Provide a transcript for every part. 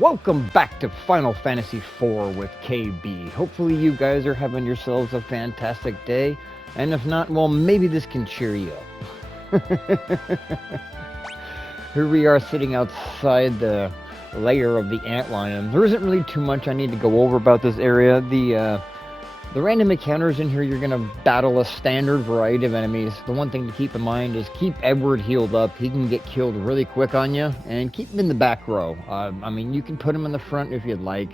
welcome back to Final Fantasy IV with KB. Hopefully you guys are having yourselves a fantastic day, and if not, well, maybe this can cheer you up. Here we are sitting outside the lair of the antlion, and there isn't really too much I need to go over about this area. The random encounters in here, you're going to battle a standard variety of enemies. The one thing to keep in mind is keep Edward healed up. He can get killed really quick on you, and keep him in the back row. I mean, you can put him in the front if you'd like.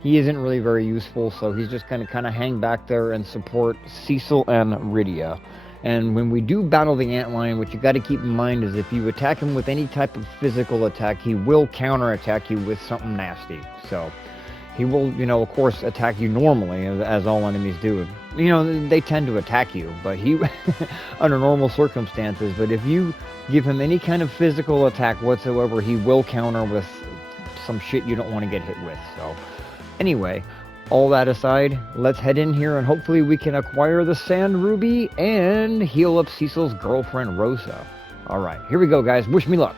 He isn't really very useful, so he's just going to kind of hang back there and support Cecil and Rydia. And when we do battle the antlion, what you got to keep in mind is if you attack him with any type of physical attack, he will counterattack you with something nasty. So he will, of course, attack you normally, as all enemies do. They tend to attack you, but he, under normal circumstances. But if you give him any kind of physical attack whatsoever, he will counter with some shit you don't want to get hit with. So, anyway, all that aside, let's head in here and hopefully we can acquire the Sand Ruby and heal up Cecil's girlfriend, Rosa. Alright, here we go, guys. Wish me luck.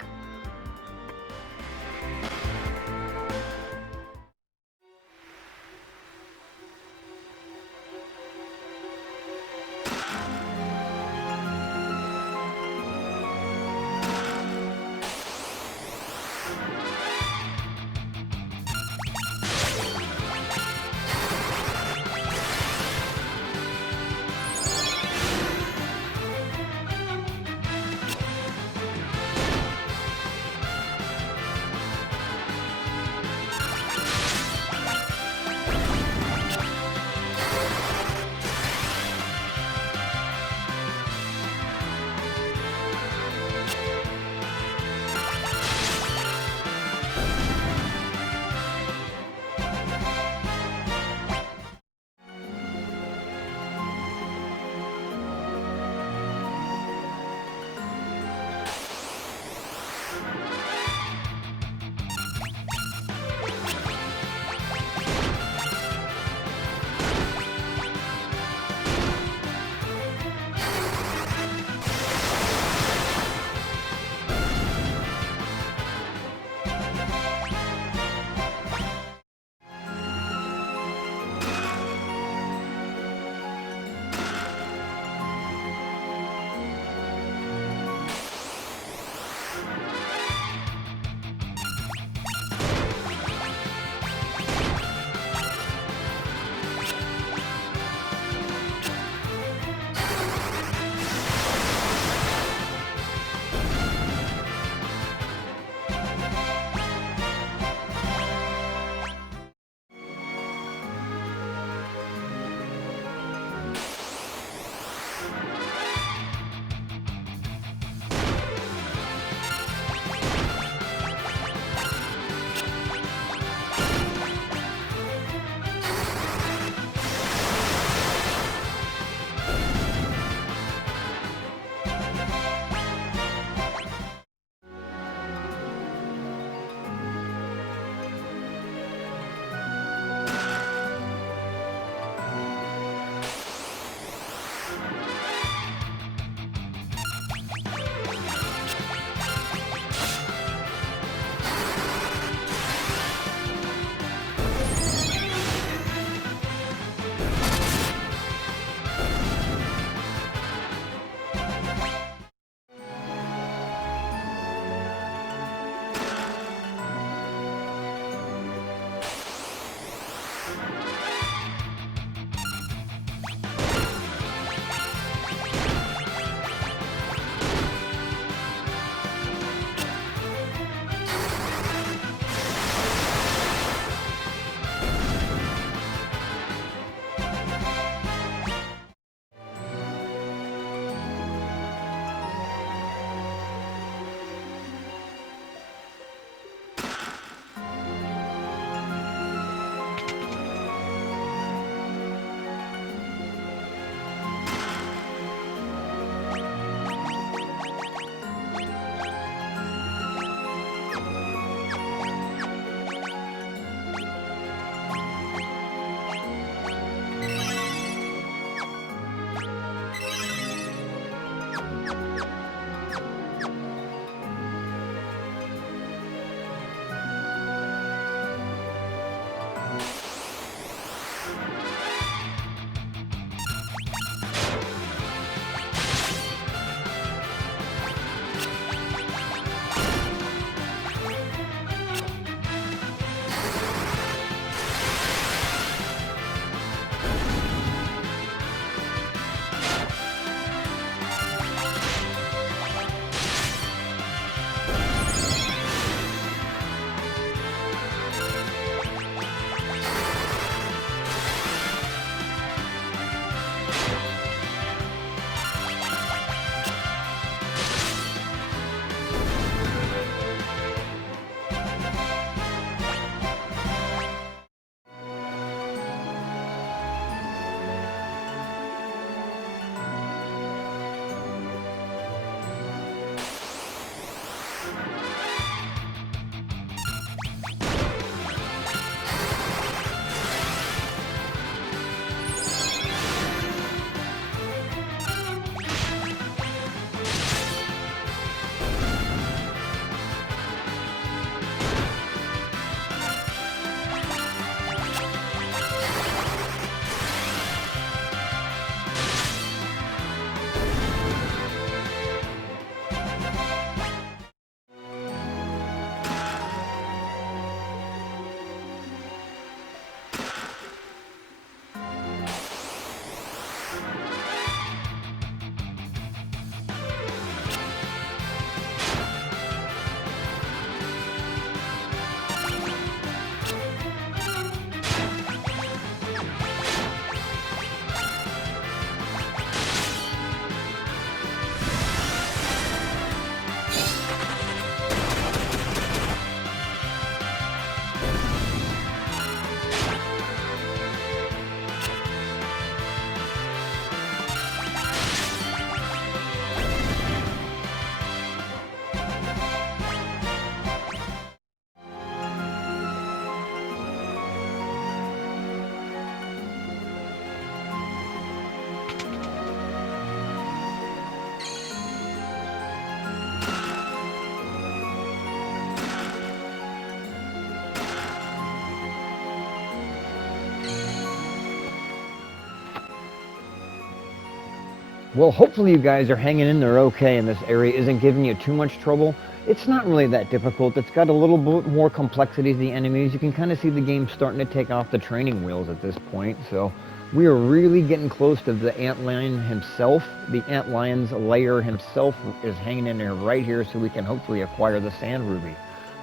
Well, hopefully you guys are hanging in there okay and this area isn't giving you too much trouble. It's not really that difficult. It's got a little bit more complexity to the enemies. You can kind of see the game starting to take off the training wheels at this point. So we are really getting close to the antlion himself. The antlion's lair himself is hanging in there right here, so we can hopefully acquire the sand ruby.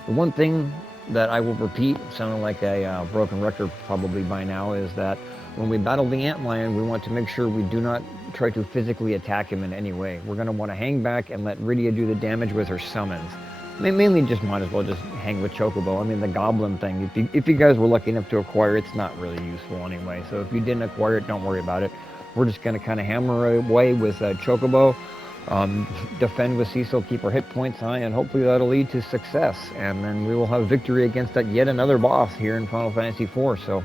The one thing that I will repeat, sounding like a broken record probably by now, is that when we battle the antlion, we want to make sure we do not try to physically attack him in any way. We're going to want to hang back and let Rydia do the damage with her summons. Mainly just might as well just hang with Chocobo. I mean, the goblin thing, if you guys were lucky enough to acquire it, it's not really useful anyway. So if you didn't acquire it, don't worry about it. We're just going to kind of hammer away with Chocobo, defend with Cecil, keep our hit points high, and hopefully that'll lead to success. And then we will have victory against yet another boss here in Final Fantasy IV. So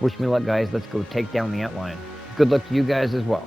wish me luck, guys. Let's go take down the antlion. Good luck to you guys as well.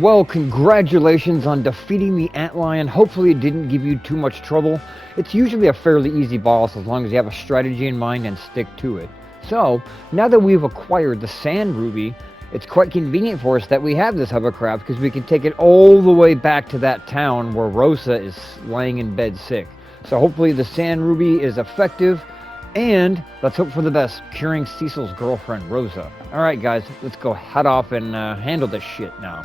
Well, congratulations on defeating the antlion. Hopefully it didn't give you too much trouble. It's usually a fairly easy boss as long as you have a strategy in mind and stick to it. So, now that we've acquired the sand ruby, it's quite convenient for us that we have this hovercraft because we can take it all the way back to that town where Rosa is laying in bed sick. So hopefully the sand ruby is effective, and let's hope for the best, curing Cecil's girlfriend, Rosa. Alright guys, let's go head off and handle this shit now.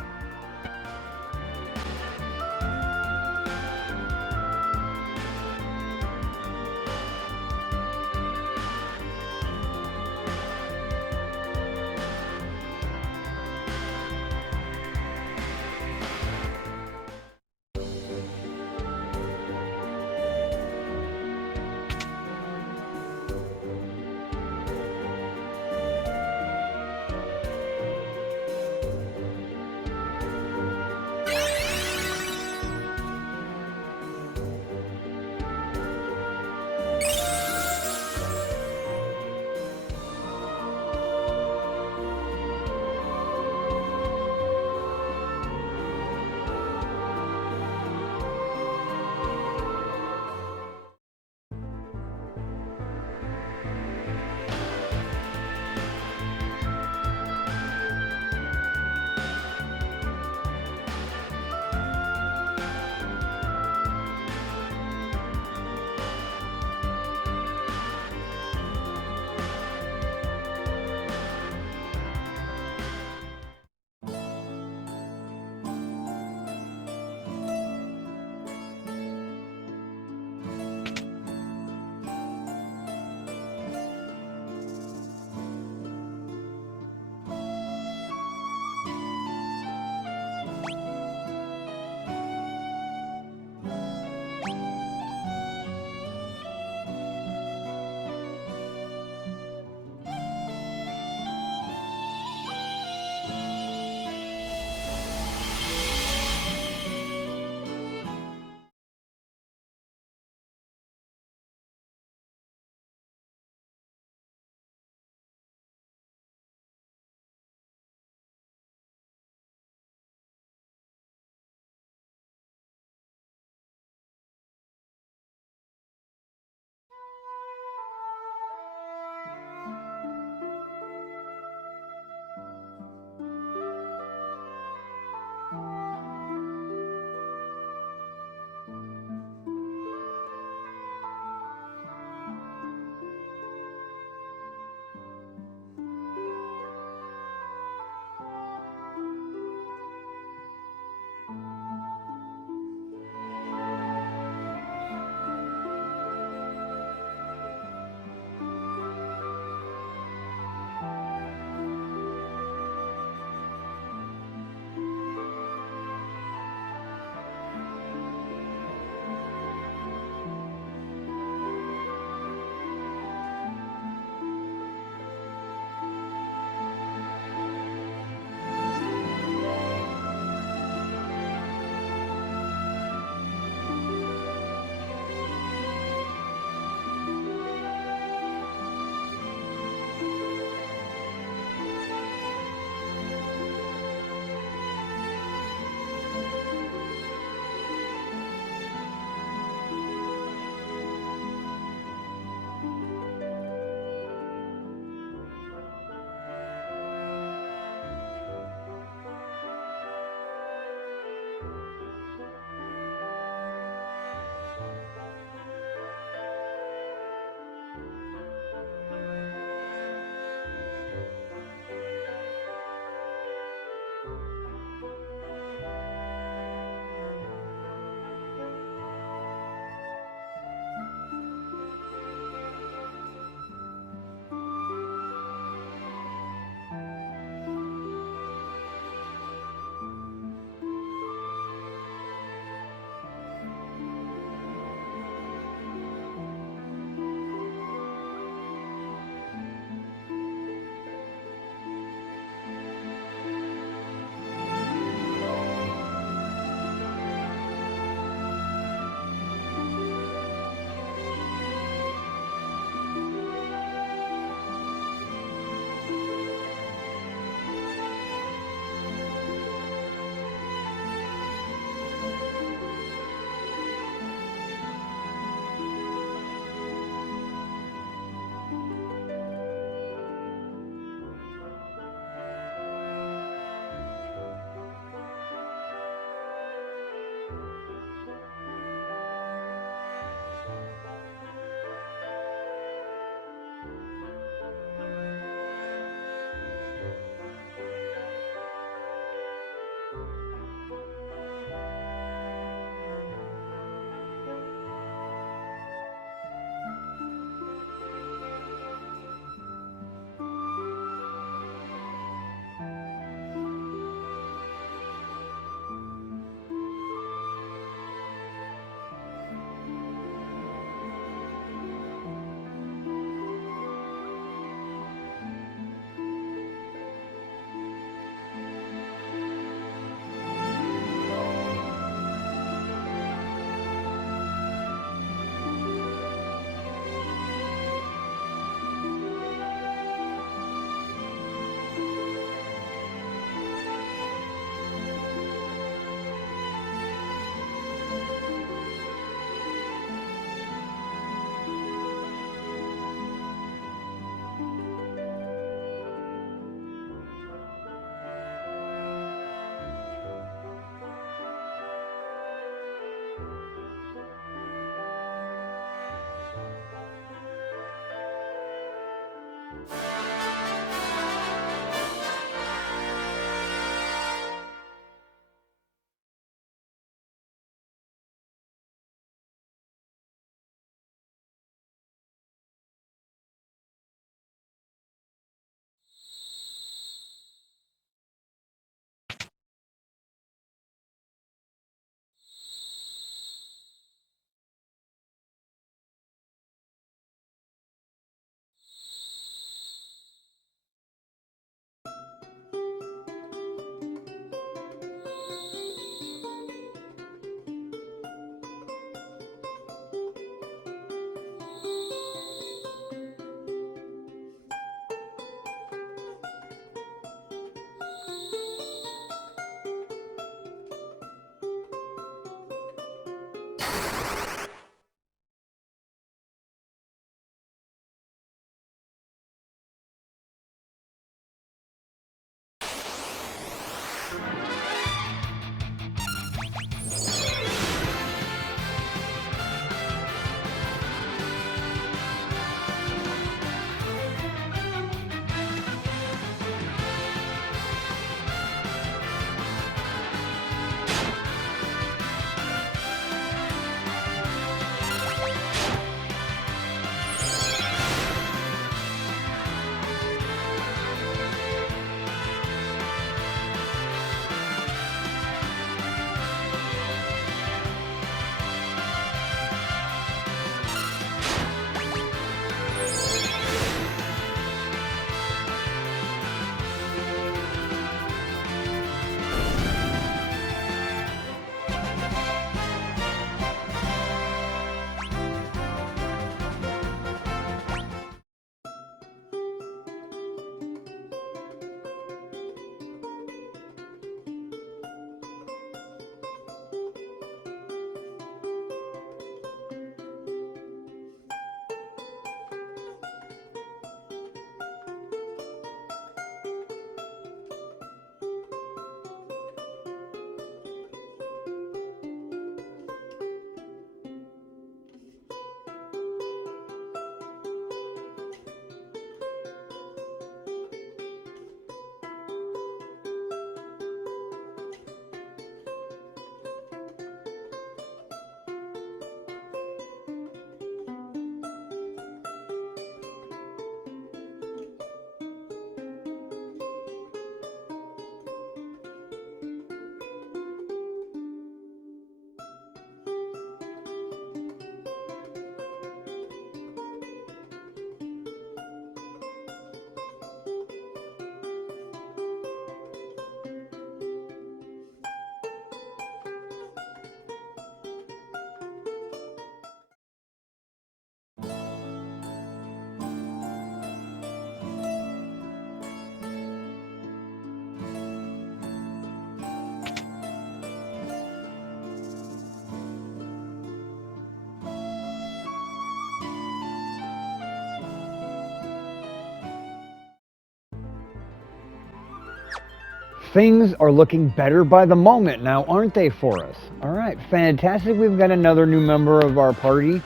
Things are looking better by the moment now, aren't they, for us? All right, fantastic. We've got another new member of our party,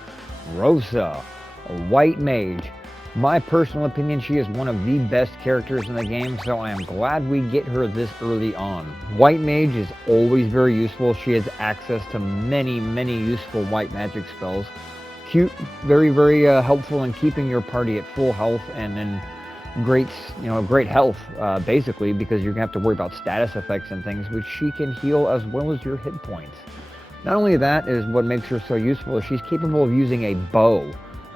Rosa, a white mage. My personal opinion, she is one of the best characters in the game, so I am glad we get her this early on. White mage is always very useful. She has access to many, many useful white magic spells. Cute, very, very helpful in keeping your party at full health and in great, great health, basically, because you're gonna have to worry about status effects and things, which she can heal as well as your hit points. Not only that is what makes her so useful, she's capable of using a bow,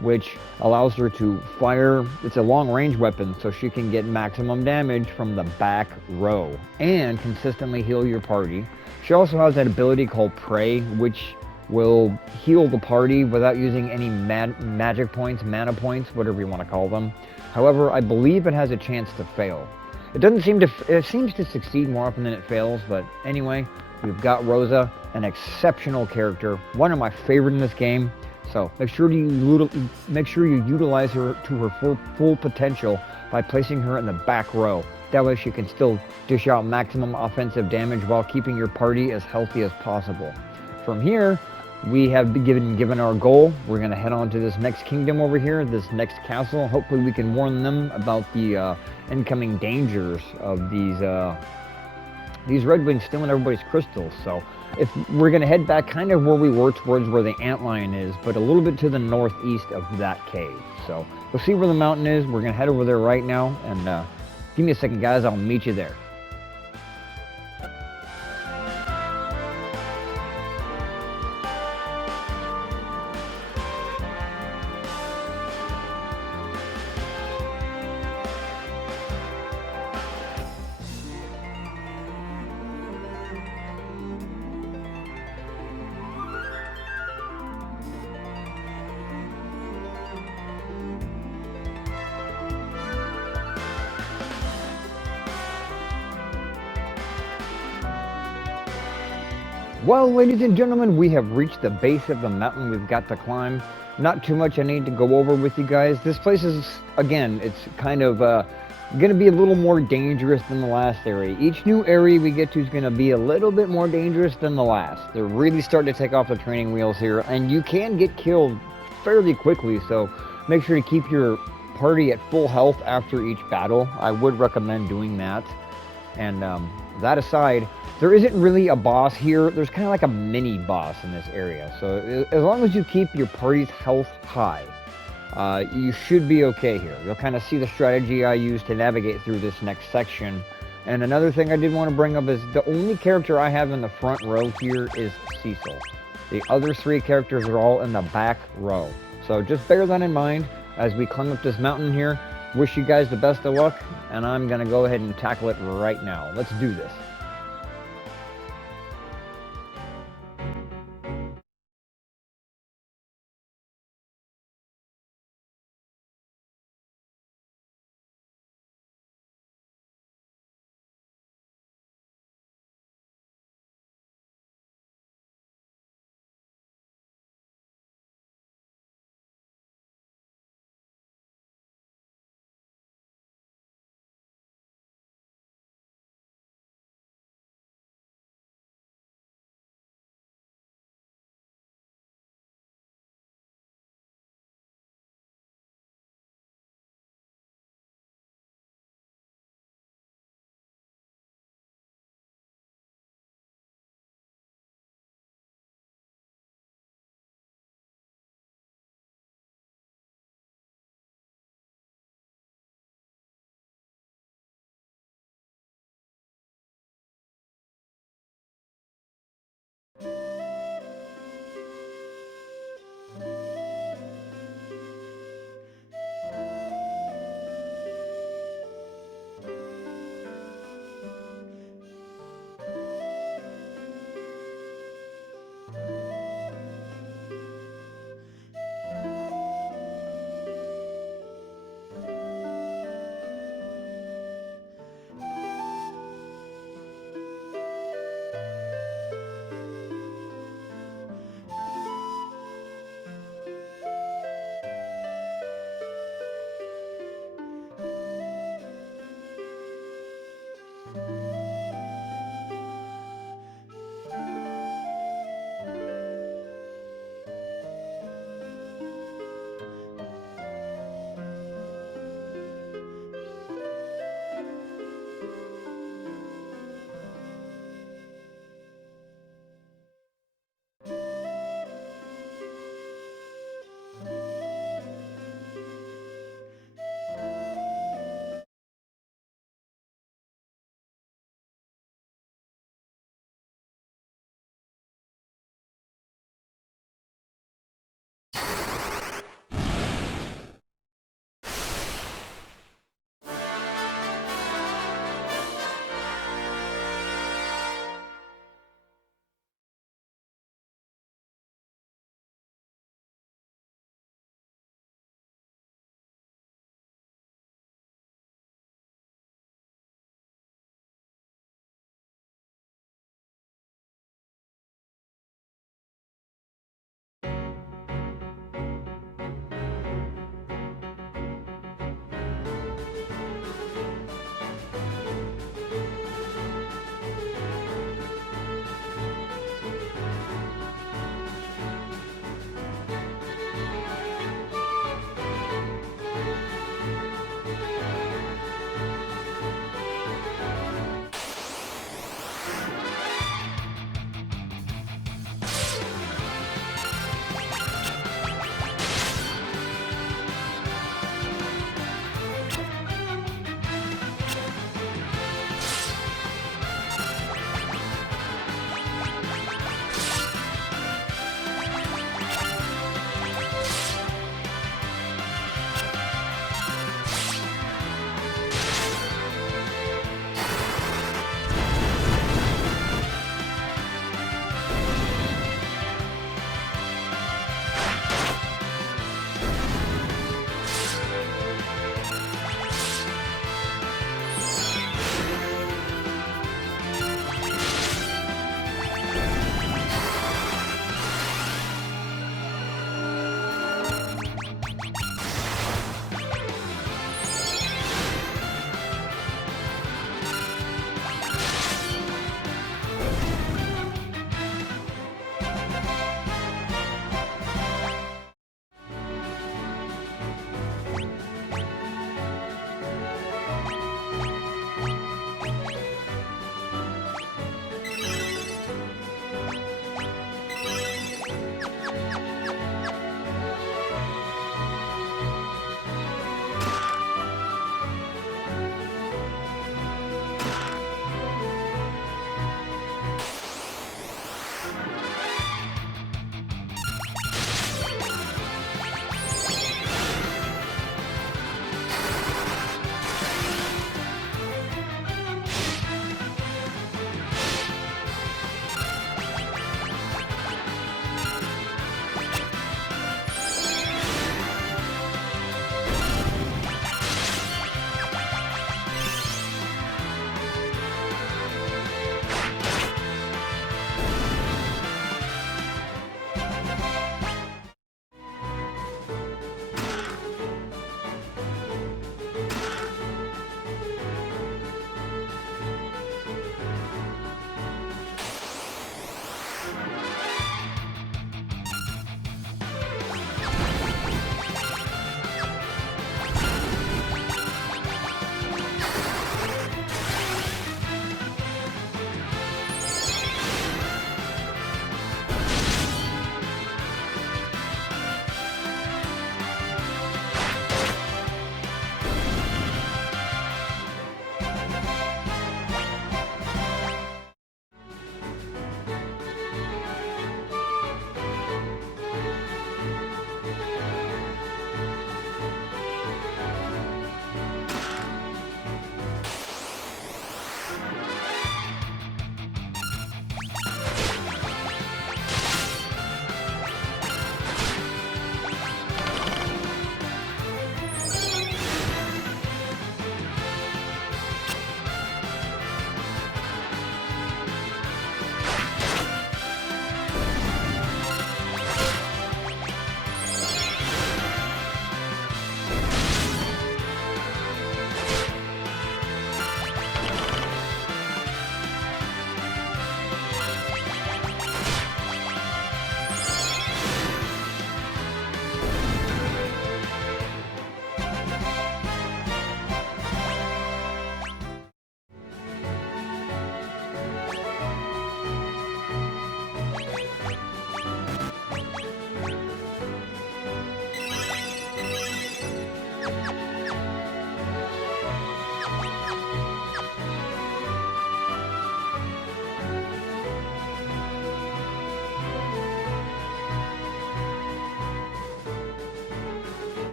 which allows her to fire. It's a long range weapon, so she can get maximum damage from the back row and consistently heal your party. She also has an ability called Pray, which will heal the party without using any magic points, mana points, whatever you want to call them. However, I believe it has a chance to fail. It seems to succeed more often than it fails, but anyway, we've got Rosa, an exceptional character, one of my favorite in this game. So make sure you utilize her to her full potential by placing her in the back row. That way she can still dish out maximum offensive damage while keeping your party as healthy as possible. From here, we have been given our goal. We're going to head on to this next kingdom over here, this next castle. Hopefully we can warn them about the incoming dangers of these Red Wings stealing everybody's crystals. So if we're going to head back kind of where we were, towards where the antlion is, but a little bit to the northeast of that cave. So we'll see where the mountain is. We're going to head over there right now, and give me a second, guys. I'll meet you there. Well, ladies and gentlemen, we have reached the base of the mountain we've got to climb. Not too much I need to go over with you guys. This place is, again, it's kind of going to be a little more dangerous than the last area. Each new area we get to is going to be a little bit more dangerous than the last. They're really starting to take off the training wheels here, and you can get killed fairly quickly, so make sure to keep your party at full health after each battle. I would recommend doing that. And that aside, there isn't really a boss here. There's kind of like a mini boss in this area. So as long as you keep your party's health high, you should be okay here. You'll kind of see the strategy I use to navigate through this next section. And another thing I did want to bring up is the only character I have in the front row here is Cecil. The other three characters are all in the back row. So just bear that in mind as we climb up this mountain here. Wish you guys the best of luck, and I'm going to go ahead and tackle it right now. Let's do this.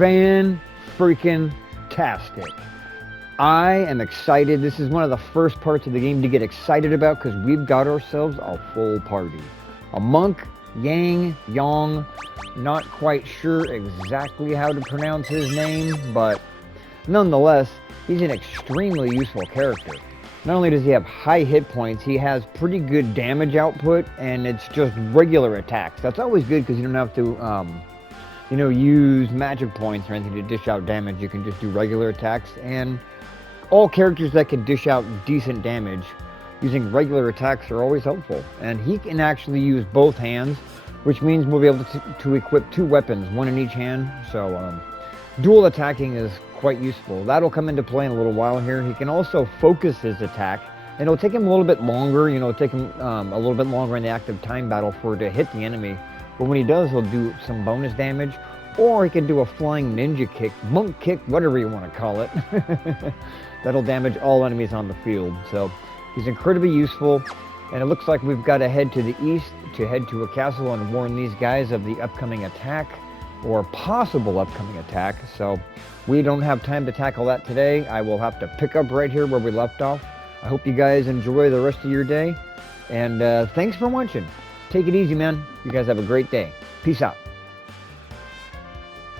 fan-freaking-tastic. I am excited. This is one of the first parts of the game to get excited about because we've got ourselves a full party. A monk, Yang, not quite sure exactly how to pronounce his name, but nonetheless, he's an extremely useful character. Not only does he have high hit points, he has pretty good damage output, and it's just regular attacks. That's always good because you don't have to, use magic points or anything to dish out damage. You can just do regular attacks, and all characters that can dish out decent damage using regular attacks are always helpful. And he can actually use both hands, which means we'll be able to equip 2 weapons, 1 in each hand. So dual attacking is quite useful. That'll come into play in a little while here. He can also focus his attack, and it'll take him a little bit longer, take him a little bit longer in the active time battle for it to hit the enemy. But when he does, he'll do some bonus damage, or he can do a flying ninja kick, monk kick, whatever you want to call it. That'll damage all enemies on the field. So he's incredibly useful, and it looks like we've got to head to the east to head to a castle and warn these guys of the upcoming attack, or possible upcoming attack. So we don't have time to tackle that today. I will have to pick up right here where we left off. I hope you guys enjoy the rest of your day, and thanks for watching. Take it easy, man. You guys have a great day. Peace out.